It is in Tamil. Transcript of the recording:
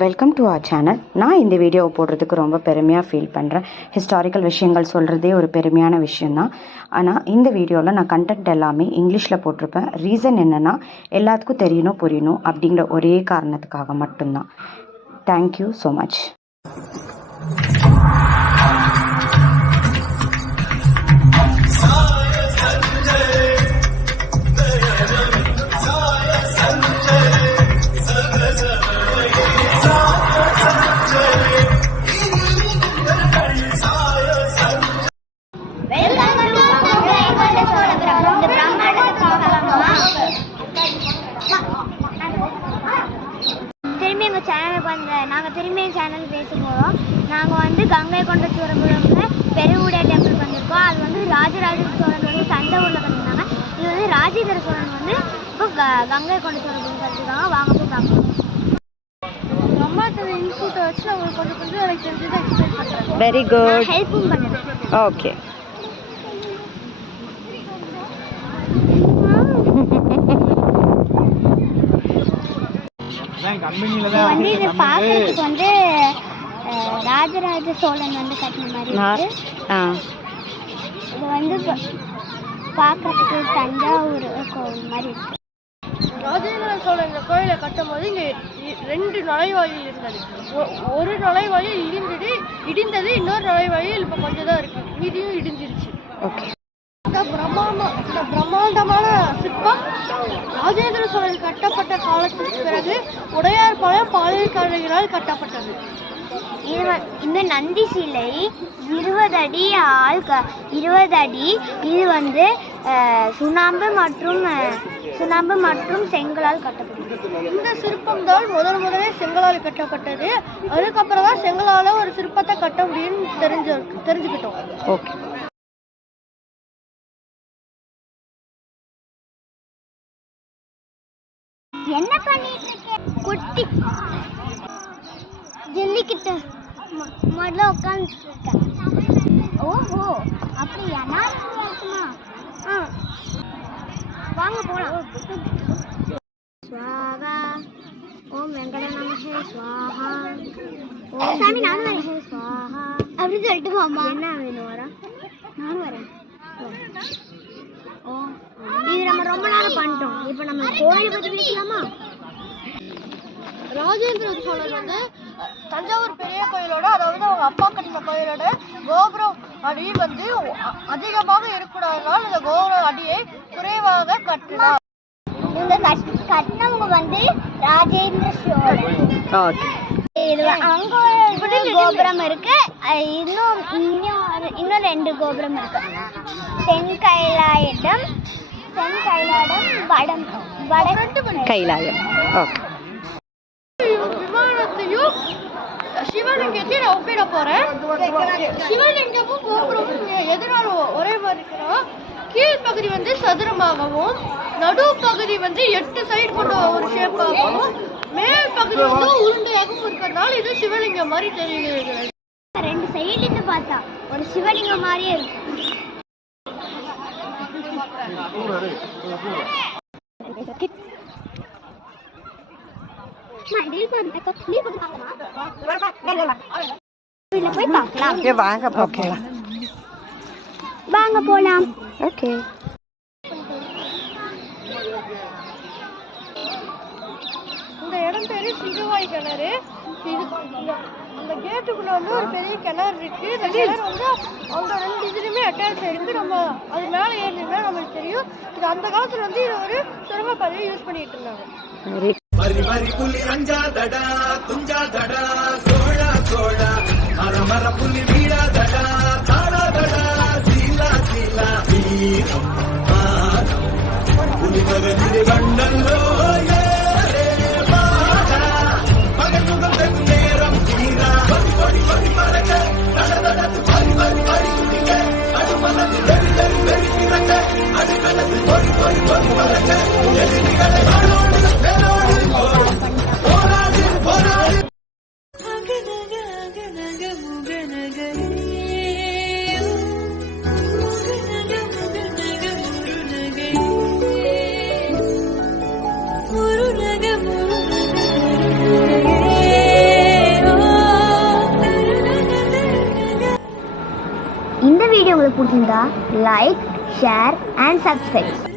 வெல்கம் டு ஆர் சேனல் நான் இந்த வீடியோவை போடுறதுக்கு ரொம்ப பெருமையாக ஃபீல் பண்ணுறேன் ஹிஸ்டாரிக்கல் விஷயங்கள் சொல்கிறதே ஒரு பெருமையான விஷயந்தான் ஆனால் இந்த வீடியோவில் நான் கண்டென்ட் எல்லாமே இங்கிலீஷில் போட்டிருப்பேன். ரீசன் என்னென்னா எல்லாத்துக்கும் தெரியணும் புரியணும் அப்படிங்கிற ஒரே காரணத்துக்காக மட்டும்தான். தேங்க்யூ ஸோ மச் நாங்கள் திரும்பி எங்கள் சேனல் பேச போகிறோம் நாங்கள் வந்து கங்கை கொண்ட சோழபுரம்ல பெருவுடைய டெம்பிள் வந்திருக்கோம். அது வந்து ராஜராஜ சோழன் வந்து தஞ்சாவூரில் கட்டினாங்க இது வந்து ராஜேந்திர சோழன் வந்து இப்போ க- கங்கை கொண்ட சோழபுரம் கட்டிருக்காங்க வாங்க போய் பார்க்கலாம். இன்புட்டை வச்சு உங்களுக்கு கொஞ்சம் கொஞ்சம் எனக்கு தெரிஞ்சதை எக்ஸ்பிளைன் பண்ணுறேன் வெரி குட் ஹெல்ப்பும் பண்ணுறேன். ஓகே இது வந்து இது பார்க்கறதுக்கு வந்து ராஜராஜ சோழன் வந்து கட்டின மாதிரி இருக்கு. ஆ. இது வந்து பார்க்கறதுக்கு தஞ்சாவூர் கோவில் மாதிரி இருக்கு. ராஜேந்திர சோழன் இந்த கோயிலை கட்டும் போது இங்க ரெண்டு நுழைவாயில் இருந்தது. ஒ- ஒரு நுழைவாயில் இடிந்தது இடிந்தது இன்னொரு நுழைவாயில் இப்ப கொஞ்சம் தான் இருக்கு. மீதியும் இடிஞ்சிருச்சு. ஓகே. பிரம்மாண்ட பிரம்மாண்டமான சிற்பம் ராஜேந்திர சோழன் கட்டப்பட்ட காலத்துக்கு பிறகு உடையார்பாளையம் பாளையக்காரர்களால் கட்டப்பட்டது. இந்த நந்தி சிலை இருபது அடி ஆள் க இருபது அடி இது வந்து சுண்ணாம்பு மற்றும் சுண்ணாம்பு மற்றும் செங்கலால் கட்டப்பட்டது. இந்த சிற்பம் தான் முதல் முதலே செங்கலால் கட்டப்பட்டது. அதுக்கப்புறம் தான் செங்கலால ஒரு சிற்பத்தை கட்ட முடியும்னு தெரிஞ்சு தெரிஞ்சுக்கிட்டோம். ஓகே. என்ன பண்ணிட்டு இருக்க குட்டி. ஜல்லிக்கிட்டு. முதல்ல உட்காந்துட்டு இருக்கேன் ஓஹோ அப்படியா? நான் இருக்குமா ஆ. வாங்க போலாம். ஸ்வாகா ஓம் வெங்கட நமஹே ஸ்வாஹா ஓம் சாமி நானும் வரேன் ஸ்வாஹா அப்படி சொல்லிட்டு மாமா என்ன வேணும் வர நானும் வரேன் ஓ இது நம்ம ரொம்ப நேரம் பண்ணிட்டோம். இப்போ நம்ம கோயில் பத்தி பேசலாமா? ராஜேந்திர சோழன் வந்து தஞ்சாவூர் பெரிய கோயிலோட அதாவது அவங்க அப்பா கட்டின கோயிலோட கோபுரம் அடி வந்து அதிகமாக இருக்கக்கூடாதனால் இந்த கோபுர அடியை குறைவாக கட்டினார். இந்த கட்- கட்டினவங்க வந்து ராஜேந்திர ஓகே இது அங்க ஒரு கோபுரம் இருக்கு. இன்னும் இன்னும் இன்னும் ரெண்டு கோபுரம் இருக்கு. தென் கைலாயிடம் கைலாயம். ஓகே விமானத்தையும் சிவலிங்கத்தையும் நான் ஒப்பிட போறேன். சிவலிங்கமும் கோபுரமும் ஒரே மாதிரி இருக்குன்னா கீழ்ப்பகுதி வந்து சதுரமாகவும் நடுப்பகுதி வந்து எட்டு சைடு கொண்ட ஒரு ஷேப்பாகவும் மேல் பகுதி வந்து உருண்டையாகவும் இருக்கிறதுனால இது சிவலிங்கம் மாதிரி தெரிகிறது ரெண்டு சைடுன்னு பார்த்தா ஒரு சிவலிங்கம் மாதிரியே இருக்கு இதுல போய் பார்க்கலாம் வாங்க பார்க்கலாம் வாங்க போலாம் ஓகே இந்த இடம் பேர் சிந்துவாய் கிணறு. இது அந்த கேட்டுக்குள்ளே வந்து ஒரு பெரிய கிணறு இருக்கு. இந்த கிணறு வந்து அவங்க ரெண்டு இதுலையுமே அட்டாச் இருக்குது நம்ம அது மேலே ஏறினா நம்மளுக்கு தெரியும். இது அந்த காலத்துல வந்து இது ஒரு சுரங்க பதிவு யூஸ் பண்ணிட்டு இருந்தாங்க. மரி புலி அஞ்சா தடா துஞ்சா தடா சோழா சோழா மர மர புலி வீடா தடா தாரா தடா சீலா சீலா வீரம் வீடியோ உங்களுக்கு பிடிச்சிருந்தா லைக் ஷேர் அண்ட் சப்ஸ்கிரைப்